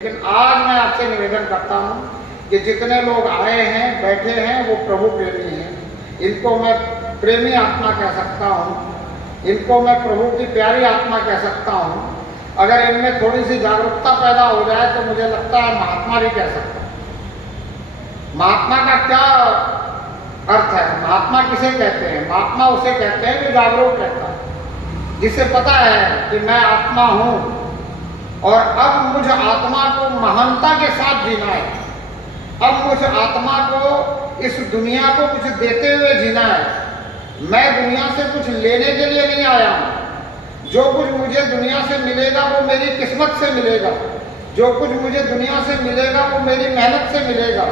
लेकिन आज मैं आपसे निवेदन करता हूं कि जितने लोग आए हैं बैठे हैं वो प्रभु प्रेमी हैं। इनको मैं प्रेमी आत्मा कह सकता हूं, इनको मैं प्रभु की प्यारी आत्मा कह सकता हूं। अगर इनमें थोड़ी सी जागरूकता पैदा हो जाए तो मुझे लगता है महात्मा भी कह सकता हूं। महात्मा का क्या अर्थ है? महात्मा किसे कहते हैं? महात्मा उसे कहते हैं जो जागरूक रहता है, जिसे पता है कि मैं आत्मा हूं और अब मुझ आत्मा को महानता के साथ जीना है। अब मुझ आत्मा को इस दुनिया को कुछ देते हुए जीना है। मैं दुनिया से कुछ लेने के लिए नहीं आया हूं। जो कुछ मुझे दुनिया से मिलेगा वो मेरी किस्मत से मिलेगा। जो कुछ मुझे दुनिया से मिलेगा वो मेरी मेहनत से मिलेगा।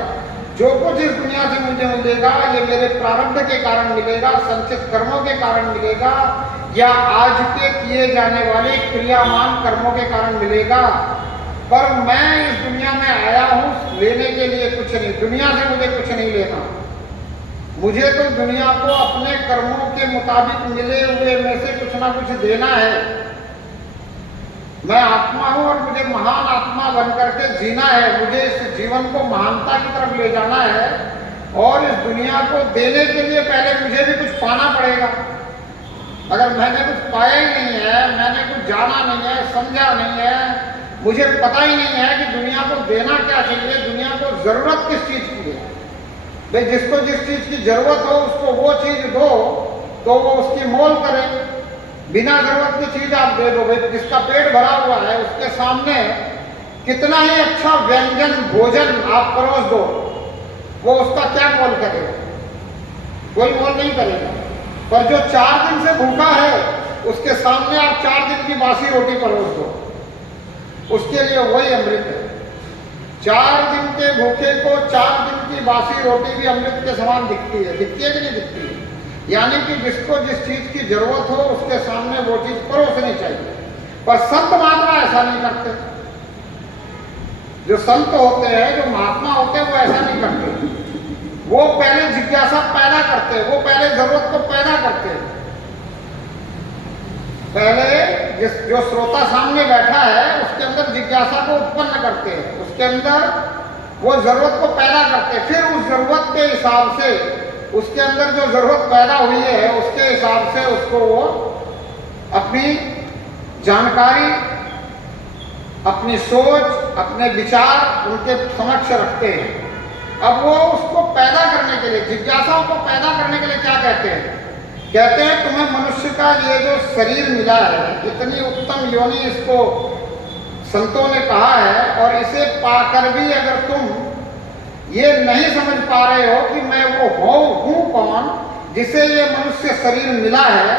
जो कुछ इस दुनिया से मुझे मिलेगा ये मेरे प्रारब्ध के कारण मिलेगा, संचित कर्मों के कारण मिलेगा, या आज के किए जाने वाले क्रियामान कर्मों के कारण मिलेगा। पर मैं इस दुनिया में आया हूं लेने के लिए कुछ नहीं। दुनिया से मुझे कुछ नहीं लेना। मुझे तो दुनिया को अपने कर्मों के मुताबिक मिले हुए में से कुछ ना कुछ देना है। मैं आत्मा हूं और मुझे महान आत्मा बन करके जीना है। मुझे इस जीवन को महानता की तरफ ले जाना है और इस दुनिया को देने के लिए पहले मुझे भी कुछ पाना पड़ेगा। अगर मैंने कुछ पाया ही नहीं है, मैंने कुछ जाना नहीं है, समझा नहीं है, मुझे पता ही नहीं है कि दुनिया को देना क्या चाहिए, दुनिया को जरूरत किस चीज की है। भाई जिसको जिस चीज की जरूरत हो उसको वो चीज दो तो वो उसकी मोल करे। बिना जरूरत की चीज आप दे दो। भाई जिसका पेट भरा हुआ है उसके सामने कितना ही अच्छा व्यंजन भोजन आप परोस दो, वो उसका क्या मोल करेगा? कोई मोल नहीं करेगा। पर जो 4 दिन से भूखा है उसके सामने आप 4 दिन की बासी रोटी परोस दो, उसके लिए वही अमृत है। 4 दिन के भूखे को 4 दिन की बासी रोटी भी अमृत के समान दिखती है। दिखती है कि नहीं दिखती है? यानी कि जिसको जिस चीज की जरूरत हो उसके सामने वो चीज परोसनी चाहिए। पर संत महात्मा ऐसा नहीं करते। जो संत होते हैं, जो महात्मा होते हैं, वो ऐसा नहीं करते। वो पहले जिज्ञासा पैदा करते हैं, वो पहले जरूरत को पैदा करते हैं। पहले जो श्रोता सामने बैठा है उसके अंदर जिज्ञासा को उत्पन्न करते हैं, उसके अंदर वो जरूरत को पैदा करते हैं। फिर उस जरूरत के हिसाब से, उसके अंदर जो जरूरत पैदा हुई है उसके हिसाब से उसको वो अपनी जानकारी, अपनी सोच, अपने विचार उनके समक्ष रखते हैं। अब वो उसको पैदा करने के लिए, जिज्ञासाओं को पैदा करने के लिए क्या कहते हैं? कहते हैं तुम्हें मनुष्य का ये जो शरीर मिला है, इतनी उत्तम योनि इसको संतों ने कहा है, और इसे पाकर भी अगर तुम ये नहीं समझ पा रहे हो कि मैं वो हूं कौन जिसे ये मनुष्य शरीर मिला है,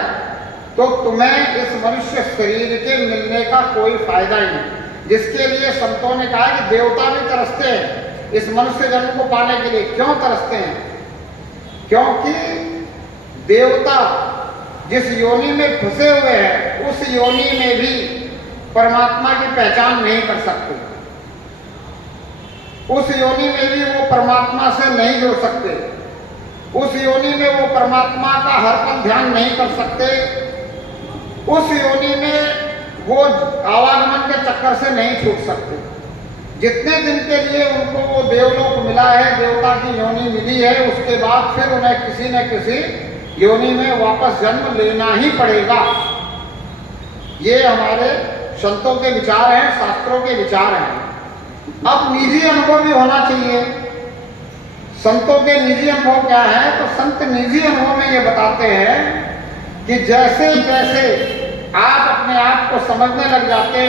तो तुम्हें इस मनुष्य शरीर के मिलने का कोई फायदा ही नहीं। जिसके लिए संतों ने कहा कि देवता भी तरसते हैं इस मनुष्य जन्म को पाने के लिए। क्यों तरसते हैं? क्योंकि देवता जिस योनि में फंसे हुए हैं उस योनि में भी परमात्मा की पहचान नहीं कर सकते। उस योनि में भी वो परमात्मा से नहीं जुड़ सकते। उस योनि में वो परमात्मा का हर पल ध्यान नहीं कर सकते। उस योनि में वो आवागमन के चक्कर से नहीं छूट सकते। जितने दिन के लिए उनको वो देवलोक मिला है, देवता की योनि मिली है, उसके बाद फिर उन्हें किसी न किसी योनि में वापस जन्म लेना ही पड़ेगा। ये हमारे संतों के विचार हैं, शास्त्रों के विचार हैं। अब निजी अनुभव भी होना चाहिए। संतों के निजी अनुभव क्या है? तो संत निजी अनुभव में ये बताते हैं कि जैसे जैसे आप अपने आप को समझने लग जाते हैं